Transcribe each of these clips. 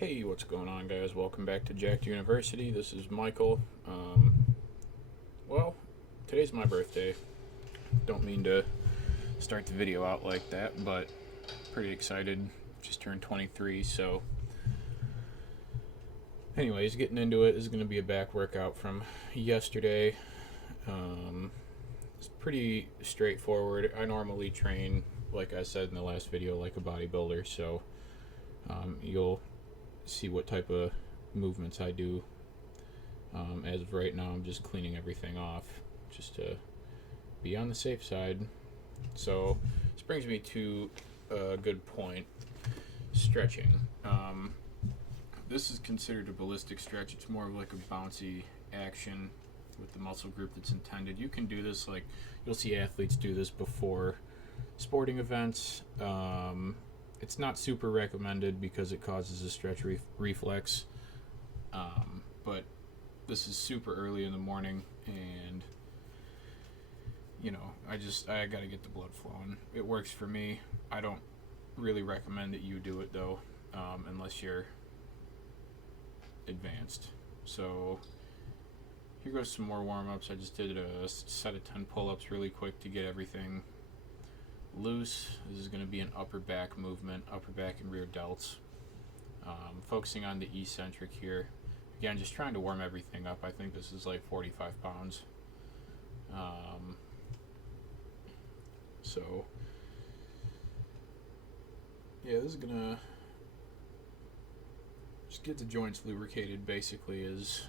Hey, what's going on, guys? Welcome back to Jacked University. This is Michael. Well, today's my birthday. Don't mean to start the video out like that, but pretty excited. Just turned 23, so. Anyways, getting into it. This is going to be a back workout from yesterday. It's pretty straightforward. I normally train, like I said in the last video, like a bodybuilder, so you'll see what type of movements I do. As of right now, I'm just cleaning everything off just to be on the safe side. So this brings me to a good point: stretching. This is considered a ballistic stretch. It's more of like a bouncy action with the muscle group that's intended. You can do this, like you'll see athletes do this before sporting events. It's not super recommended because it causes a stretch reflex, but this is super early in the morning, and I gotta get the blood flowing. It works for me. I don't really recommend that you do it though, unless you're advanced. So here goes some more warm-ups. I just did a set of 10 pull-ups really quick to get everything loose. This is going to be an upper back movement, upper back and rear delts. Focusing on the eccentric here. Again, just trying to warm everything up. I think this is like 45 pounds. So, yeah, this is going to just get the joints lubricated, basically, is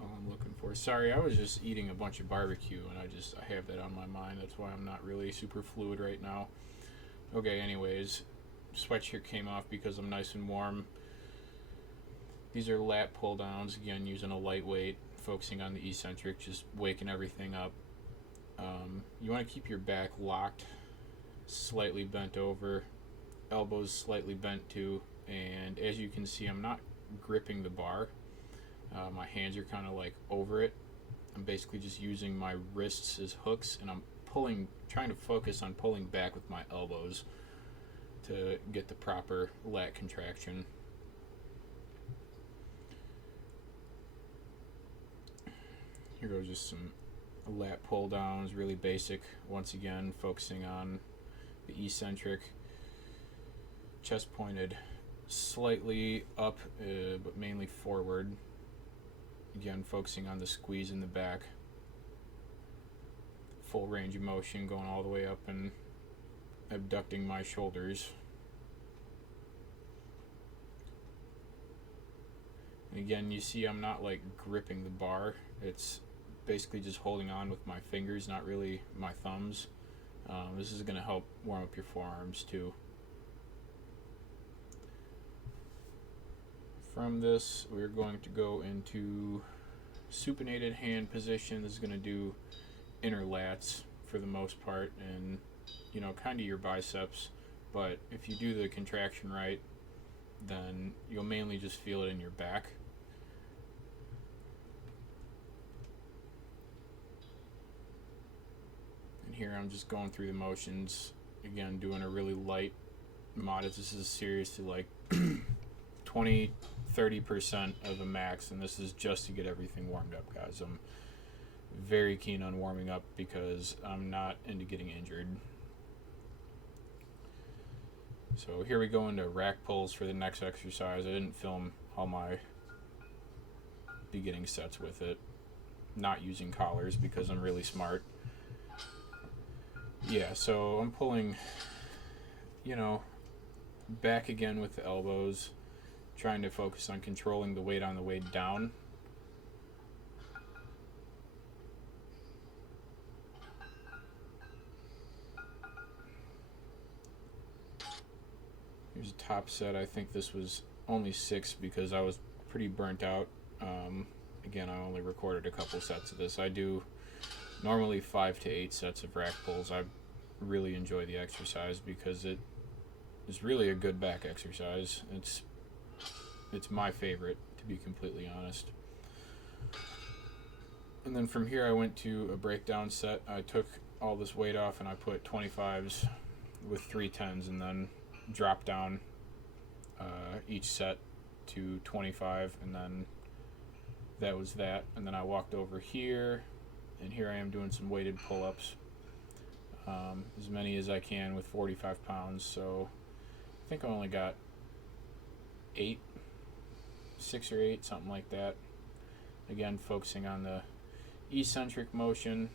all I'm looking for. Sorry, I was just eating a bunch of barbecue, and I have that on my mind. That's why I'm not really super fluid right now. Okay, anyways, sweatshirt came off because I'm nice and warm. These are lat pull downs, again, using a lightweight, focusing on the eccentric, just waking everything up. You want to keep your back locked, slightly bent over, elbows slightly bent too, and as you can see, I'm not gripping the bar. My hands are kind of like over it. I'm basically just using my wrists as hooks, and I'm trying to focus on pulling back with my elbows to get the proper lat contraction. Here goes just some lat pull downs, really basic. Once again, focusing on the eccentric, chest pointed slightly up, but mainly forward. Again, focusing on the squeeze in the back. Full range of motion, going all the way up and abducting my shoulders. And again, you see I'm not like gripping the bar. It's basically just holding on with my fingers, not really my thumbs. This is going to help warm up your forearms too. From this, we're going to go into supinated hand position. This is going to do inner lats for the most part, and kind of your biceps. But if you do the contraction right, then you'll mainly just feel it in your back. And here I'm just going through the motions, again doing a really light modest. This is seriously like 20-30% of a max, and this is just to get everything warmed up, guys. I'm very keen on warming up because I'm not into getting injured. So here we go into rack pulls for the next exercise. I didn't film all my beginning sets with it, not using collars because I'm really smart. Yeah, so I'm pulling, back again with the elbows, trying to focus on controlling the weight on the way down. Here's a top set. I think this was only 6 because I was pretty burnt out. Again, I only recorded a couple sets of this. I do normally 5 to 8 sets of rack pulls. I really enjoy the exercise because it is really a good back exercise. It's my favorite, to be completely honest. And then from here I went to a breakdown set. I took all this weight off and I put 25s with 3 10s and then dropped down each set to 25, and then that was that. And then I walked over here, and here I am doing some weighted pull-ups, as many as I can with 45 pounds. So I think I only got 6 or 8, something like that. Again, focusing on the eccentric motion.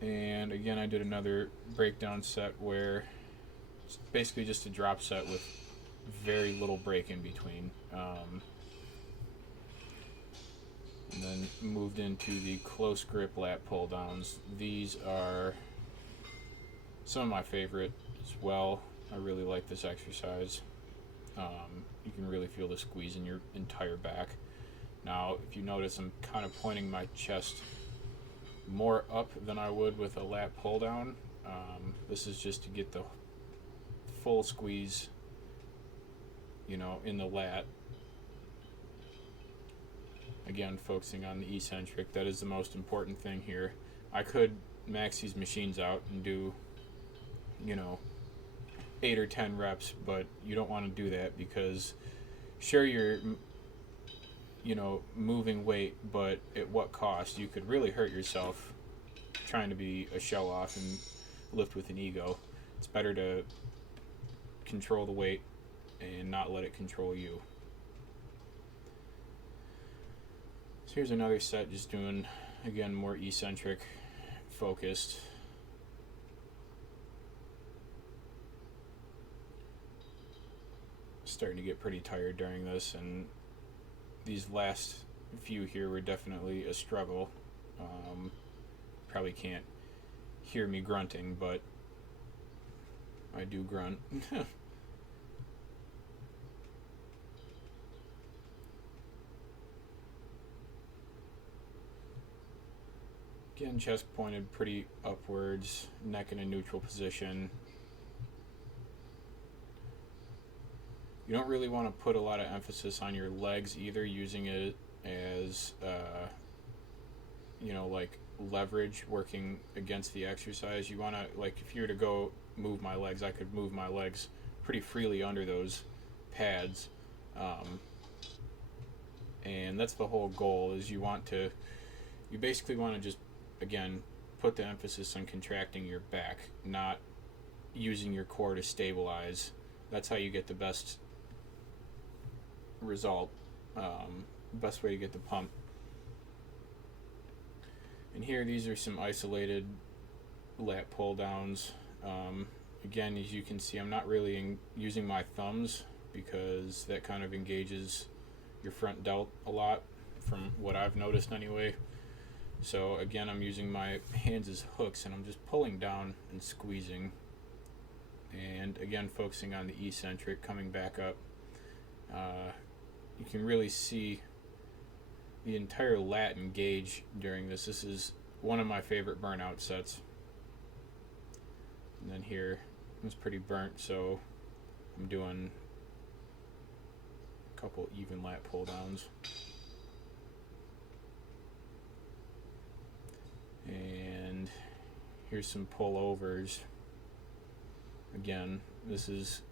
And again, I did another breakdown set where it's basically just a drop set with very little break in between. And then moved into the close grip lat pull downs. These are some of my favorite as well. I really like this exercise. You can really feel the squeeze in your entire back. Now, if you notice, I'm kind of pointing my chest more up than I would with a lat pull down. This is just to get the full squeeze, in the lat. Again, focusing on the eccentric. That is the most important thing here. I could max these machines out and do, 8 or 10 reps, but you don't want to do that because sure, you're moving weight, but at what cost? You could really hurt yourself trying to be a show off and lift with an ego. It's better to control the weight and not let it control you. So here's another set, just doing, again, more eccentric focused. Starting to get pretty tired during this, and these last few here were definitely a struggle. Probably can't hear me grunting, but I do grunt. Again, chest pointed pretty upwards, neck in a neutral position. You don't really want to put a lot of emphasis on your legs either, using it as, like leverage working against the exercise. You want to, like, if you were to go move my legs, I could move my legs pretty freely under those pads. And that's the whole goal, is you basically want to just, again, put the emphasis on contracting your back, not using your core to stabilize. That's how you get the best result, best way to get the pump. And here, these are some isolated lat pull downs. Again, as you can see, I'm not really using my thumbs because that kind of engages your front delt a lot, from what I've noticed anyway. So again, I'm using my hands as hooks, and I'm just pulling down and squeezing. And again, focusing on the eccentric, coming back up. You can really see the entire lat engage during this. This is one of my favorite burnout sets. And then here, it's pretty burnt, so I'm doing a couple even lat pull downs. And here's some pullovers. Again, this is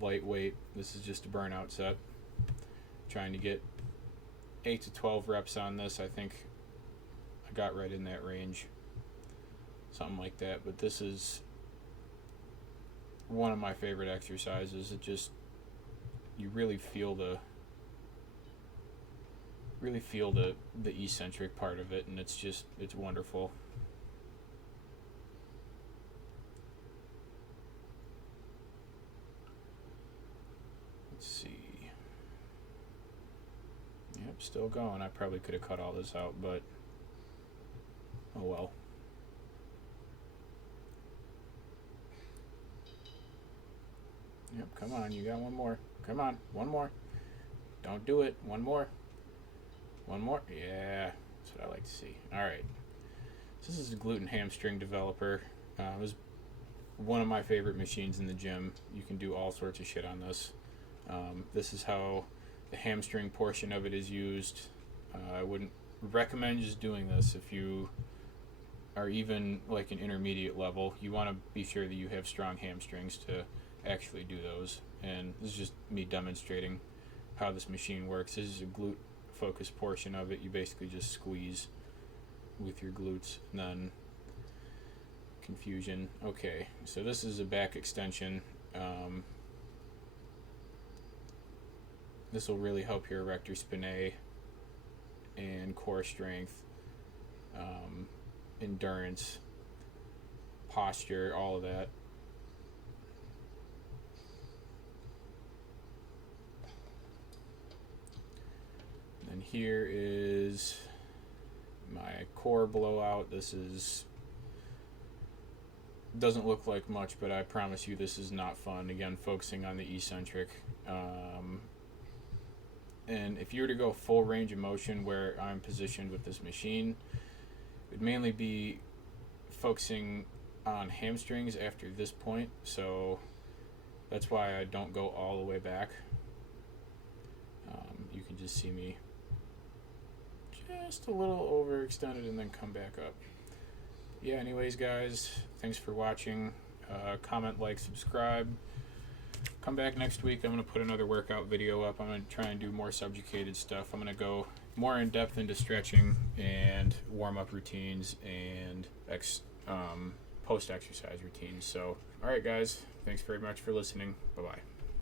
lightweight. This is just a burnout set. Trying to get 8 to 12 reps on this. I think I got right in that range, something like that. But this is one of my favorite exercises. It just, you really feel the eccentric part of it, and it's wonderful. Let's see. Yep, still going. I probably could have cut all this out, but oh well. Yep, come on, you got one more. Come on, one more. Don't do it. One more. One more. Yeah, that's what I like to see. Alright. So this is a gluten hamstring developer. It was one of my favorite machines in the gym. You can do all sorts of shit on this. This is how the hamstring portion of it is used. I wouldn't recommend just doing this if you are even like an intermediate level. You want to be sure that you have strong hamstrings to actually do those. And this is just me demonstrating how this machine works. This is a glute focus portion of it. You basically just squeeze with your glutes, and then confusion. Okay, so this is a back extension. This will really help your erector spinae and core strength, endurance, posture, all of that. And here is my core blowout. This doesn't look like much, but I promise you this is not fun. Again, focusing on the eccentric. And if you were to go full range of motion where I'm positioned with this machine, it would mainly be focusing on hamstrings after this point. So that's why I don't go all the way back. You can just see me just a little overextended and then come back up. Yeah, anyways, guys, thanks for watching. Comment, like, subscribe. Come back next week. I'm going to put another workout video up. I'm going to try and do more subjugated stuff. I'm going to go more in depth into stretching and warm-up routines and post-exercise routines. So, all right, guys, thanks very much for listening. Bye-bye.